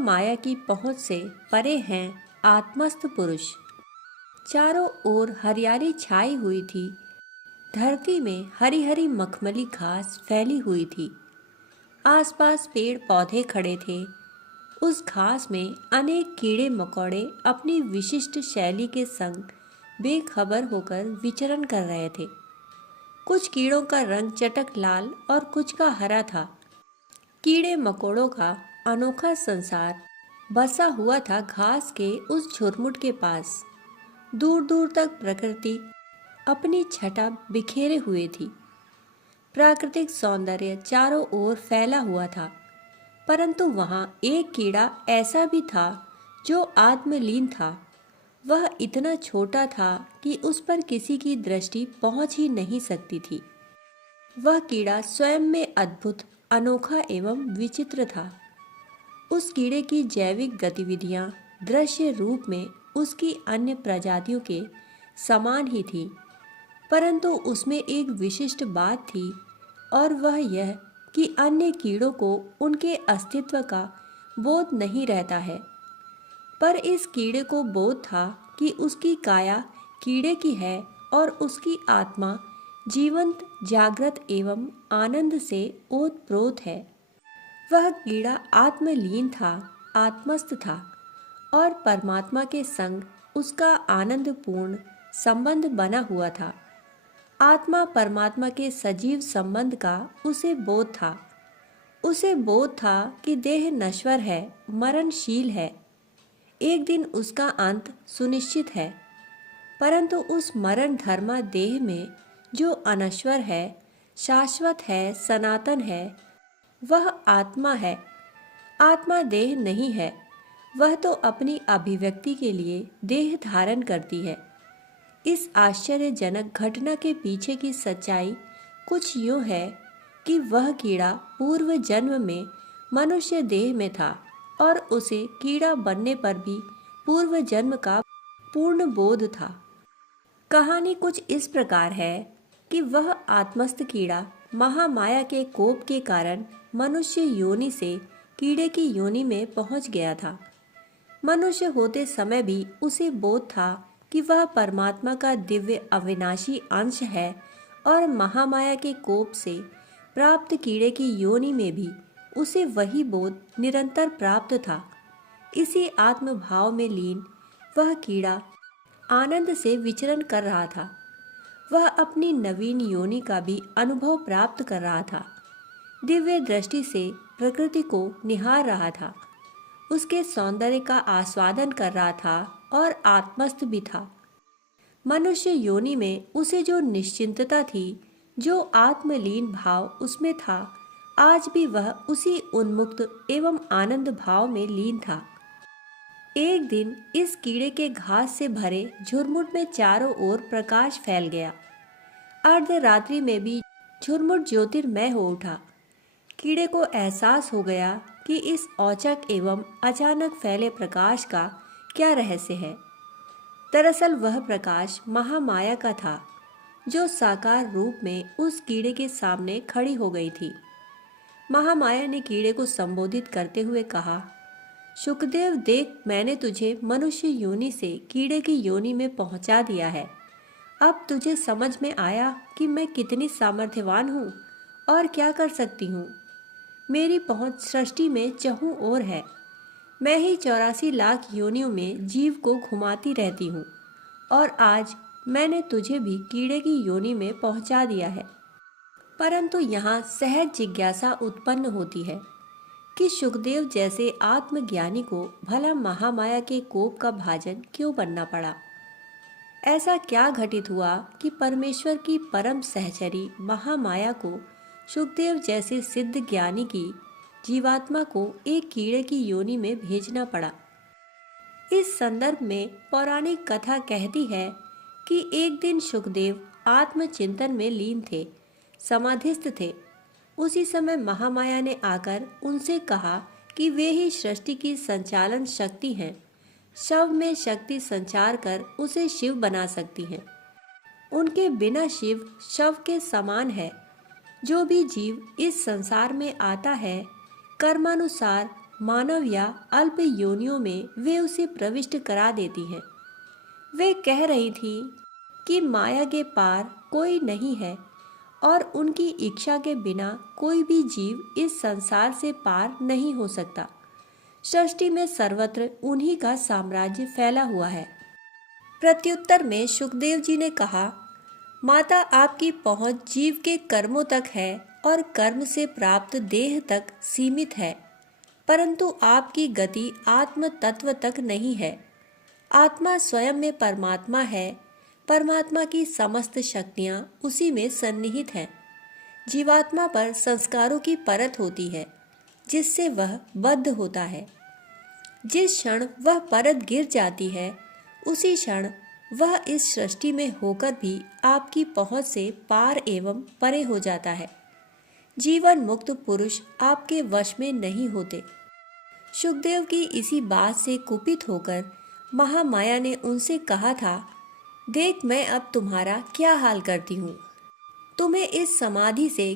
महामाया की पहुंच से परे हैं आत्मस्थ पुरुष। चारों ओर हरियाली छाई हुई थी। धरती में हरी हरी मखमली घास फैली हुई थी। आसपास पेड़ पौधे खड़े थे। उस घास में अनेक कीड़े मकोड़े अपनी विशिष्ट शैली के संग बेखबर होकर विचरण कर रहे थे। कुछ कीड़ों का रंग चटक लाल और कुछ का हरा था। कीड़े मकोड़ों का अनोखा संसार बसा हुआ था घास के उस झुरमुट के पास। दूर दूर तक प्रकृति अपनी छटा बिखेरे हुए थी। प्राकृतिक सौंदर्य चारों ओर फैला हुआ था, परंतु वहां एक कीड़ा ऐसा भी था जो आत्मलीन था। वह इतना छोटा था कि उस पर किसी की दृष्टि पहुंच ही नहीं सकती थी। वह कीड़ा स्वयं में अद्भुत, अनोखा एवं विचित्र था। उस कीड़े की जैविक गतिविधियां दृश्य रूप में उसकी अन्य प्रजातियों के समान ही थी, परंतु उसमें एक विशिष्ट बात थी, और वह यह कि अन्य कीड़ों को उनके अस्तित्व का बोध नहीं रहता है, पर इस कीड़े को बोध था कि उसकी काया कीड़े की है और उसकी आत्मा जीवंत, जागृत एवं आनंद से ओतप्रोत है। वह कीड़ा आत्मलीन था, आत्मस्थ था, और परमात्मा के संग उसका आनंदपूर्ण संबंध बना हुआ था। आत्मा परमात्मा के सजीव संबंध का उसे बोध था। उसे बोध था कि देह नश्वर है, मरणशील है, एक दिन उसका अंत सुनिश्चित है, परंतु उस मरण धर्मा देह में जो अनश्वर है, शाश्वत है, सनातन है, वह आत्मा है। आत्मा देह नहीं है। वह तो अपनी अभिव्यक्ति के लिए देह धारण करती है। इस आश्चर्यजनक घटना के पीछे की सच्चाई कुछ यूं है कि वह कीड़ा पूर्व जन्म में मनुष्य देह में था और उसे कीड़ा बनने पर भी पूर्व जन्म का पूर्ण बोध था। कहानी कुछ इस प्रकार है कि वह आत्मस्थ कीड़ा महामाया के कोप के कारण मनुष्य योनि से कीड़े की योनि में पहुंच गया था। मनुष्य होते समय भी उसे बोध था कि वह परमात्मा का दिव्य अविनाशी अंश है, और महामाया के कोप से प्राप्त कीड़े की योनि में भी उसे वही बोध निरंतर प्राप्त था। इसी आत्मभाव में लीन वह कीड़ा आनंद से विचरण कर रहा था। वह अपनी नवीन योनि का भी अनुभव प्राप्त कर रहा था। दिव्य दृष्टि से प्रकृति को निहार रहा था, उसके सौंदर्य का आस्वादन कर रहा था और आत्मस्थ भी था। मनुष्य योनि में उसे जो निश्चिंतता थी, जो आत्मलीन भाव उसमें था, आज भी वह उसी उन्मुक्त एवं आनंद भाव में लीन था। एक दिन इस कीड़े के घास से भरे झुरमुट में चारों ओर प्रकाश फैल गया। अर्धरात्रि में भी झुरमुट ज्योतिर्मय हो उठा। कीड़े को एहसास हो गया कि इस औचक एवं अचानक फैले प्रकाश का क्या रहस्य है। दरअसल वह प्रकाश महामाया का था, जो साकार रूप में उस कीड़े के सामने खड़ी हो गई थी। महामाया ने कीड़े को संबोधित करते हुए कहा, शुकदेव देख, मैंने तुझे मनुष्य योनि से कीड़े की योनि में पहुंचा दिया है। अब तुझे समझ में आया कि मैं कितनी सामर्थ्यवान हूँ और क्या कर सकती हूँ। मेरी पहुंच सृष्टि में चहुं ओर है। मैं ही 84 लाख योनियों में जीव को घुमाती रहती हूँ, और आज मैंने तुझे भी कीड़े की योनि में पहुंचा दिया है। परंतु यहाँ सहज जिज्ञासा उत्पन्न होती है कि शुकदेव जैसे आत्मज्ञानी को भला महामाया के कोप का भाजन क्यों बनना पड़ा। ऐसा क्या घटित हुआ कि परमेश्वर की परम सहचरी महामाया को शुकदेव जैसे सिद्ध ज्ञानी की जीवात्मा को एक कीड़े की योनि में भेजना पड़ा। इस संदर्भ में पौराणिक कथा कहती है कि एक दिन शुकदेव आत्मचिंतन में लीन थे, समाधिस्थ थे। उसी समय महामाया ने आकर उनसे कहा कि वे ही सृष्टि की संचालन शक्ति हैं। शव में शक्ति संचार कर उसे शिव बना सकती हैं। उनके बिना शिव शव के समान है। जो भी जीव इस संसार में आता है, कर्मानुसार मानव या अल्प योनियों में वे उसे प्रविष्ट करा देती हैं। वे कह रही थी कि माया के पार कोई नहीं है और उनकी इच्छा के बिना कोई भी जीव इस संसार से पार नहीं हो सकता। सृष्टि में सर्वत्र उन्हीं का साम्राज्य फैला हुआ है। प्रत्युत्तर में सुखदेव जी ने कहा, माता, आपकी पहुंच जीव के कर्मों तक है और कर्म से प्राप्त देह तक सीमित है, परंतु आपकी गति आत्म तत्व तक नहीं है। आत्मा स्वयं में परमात्मा है। परमात्मा की समस्त शक्तियाँ उसी में सन्निहित हैं। जीवात्मा पर संस्कारों की परत होती है जिससे वह बद्ध होता है। जिस क्षण वह परत गिर जाती है उसी क्षण वह इस सृष्टि में होकर भी आपकी पहुंच से पार एवं परे हो जाता है। जीवन मुक्त पुरुष आपके वश में नहीं होते। सुखदेव की इसी बात से कुपित होकर महामाया ने उनसे कहा था, देख, मैं अब तुम्हारा क्या हाल करती हूँ। तुम्हें इस समाधि से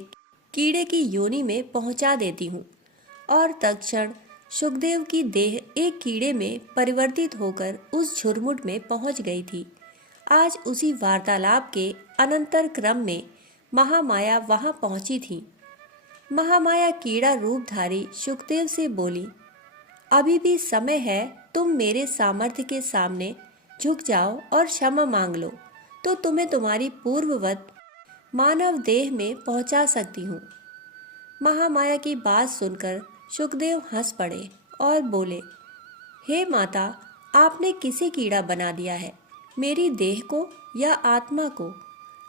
कीड़े की योनि में पहुँचा देती हूँ। और तत्क्षण सुखदेव की देह एक कीड़े में परिवर्तित होकर उस झुरमुट में पहुँच गई थी। आज उसी वार्तालाप के अनंतर क्रम में महामाया वहाँ पहुँची थी। महामाया कीड़ा रूपधारी सुखदेव से बोली, अभी भी समय है, तुम मेरे सामर्थ्य के सामने झुक जाओ और क्षमा मांग लो, तो तुम्हें तुम्हारी पूर्ववत मानव देह में पहुंचा सकती हूँ। महामाया की बात सुनकर सुखदेव हंस पड़े और बोले, हे माता, आपने किसे कीड़ा बना दिया है, मेरी देह को या आत्मा को?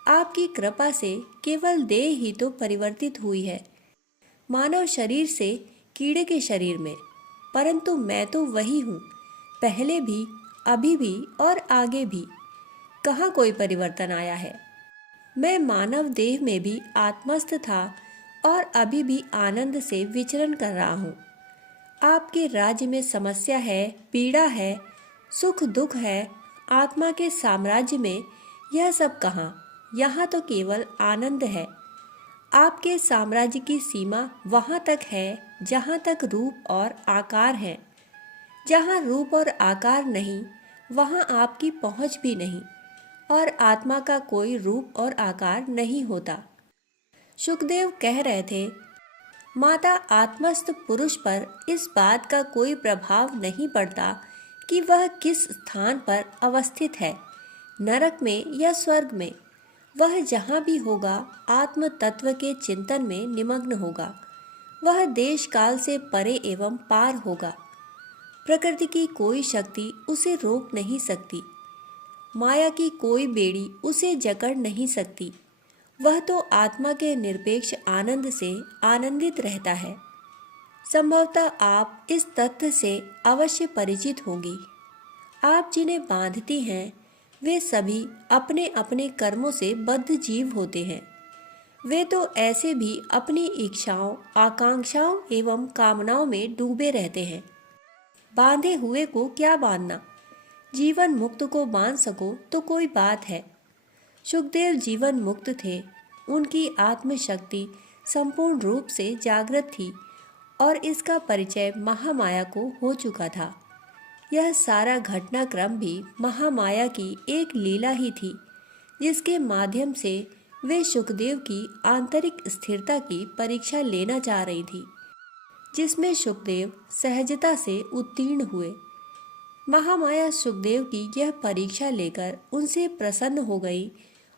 आपकी कृपा से केवल देह ही तो परिवर्तित हुई है, मानव शरीर से कीड़े के शरीर में, परंतु मैं तो वही हूँ, पहले भी, अभी भी और आगे भी। कहाँ कोई परिवर्तन आया है? मैं मानव देह में भी आत्मस्थ था और अभी भी आनंद से विचरण कर रहा हूँ। आपके राज्य में समस्या है, पीड़ा है, सुख दुख है, आत्मा के साम्राज्य में यह सब कहाँ? यहाँ तो केवल आनंद है। आपके साम्राज्य की सीमा वहाँ तक है जहाँ तक रूप और आकार है। जहाँ रूप और आकार नहीं, वहाँ आपकी पहुँच भी नहीं, और आत्मा का कोई रूप और आकार नहीं होता। सुखदेव कह रहे थे, माता, आत्मस्थ पुरुष पर इस बात का कोई प्रभाव नहीं पड़ता कि वह किस स्थान पर अवस्थित है, नरक में या स्वर्ग में। वह जहाँ भी होगा आत्म तत्व के चिंतन में निमग्न होगा। वह देश काल से परे एवं पार होगा। प्रकृति की कोई शक्ति उसे रोक नहीं सकती। माया की कोई बेड़ी उसे जकड़ नहीं सकती। वह तो आत्मा के निरपेक्ष आनंद से आनंदित रहता है। संभवतः आप इस तथ्य से अवश्य परिचित होंगी। आप जिन्हें बांधती हैं वे सभी अपने अपने कर्मों से बद्ध जीव होते हैं। वे तो ऐसे भी अपनी इच्छाओं, आकांक्षाओं एवं कामनाओं में डूबे रहते हैं। बांधे हुए को क्या बांधना? जीवन मुक्त को बांध सको तो कोई बात है। सुखदेव जीवन मुक्त थे। उनकी आत्मशक्ति संपूर्ण रूप से जागृत थी और इसका परिचय महामाया को हो चुका था। यह सारा घटनाक्रम भी महामाया की एक लीला ही थी, जिसके माध्यम से वे सुखदेव की आंतरिक स्थिरता की परीक्षा लेना चाह रही थी, जिसमें सुखदेव सहजता से उत्तीर्ण हुए। महामाया सुखदेव की यह परीक्षा लेकर उनसे प्रसन्न हो गई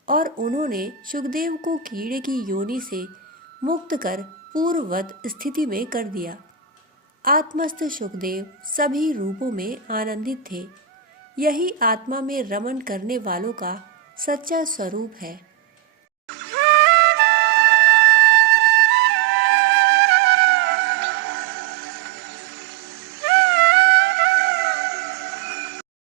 और उन्होंने सुखदेव को कीड़े की योनि से मुक्त कर पूर्ववत स्थिति में कर दिया। आत्मस्थ सुखदेव सभी रूपों में आनंदित थे। यही आत्मा में रमण करने वालों का सच्चा स्वरूप है।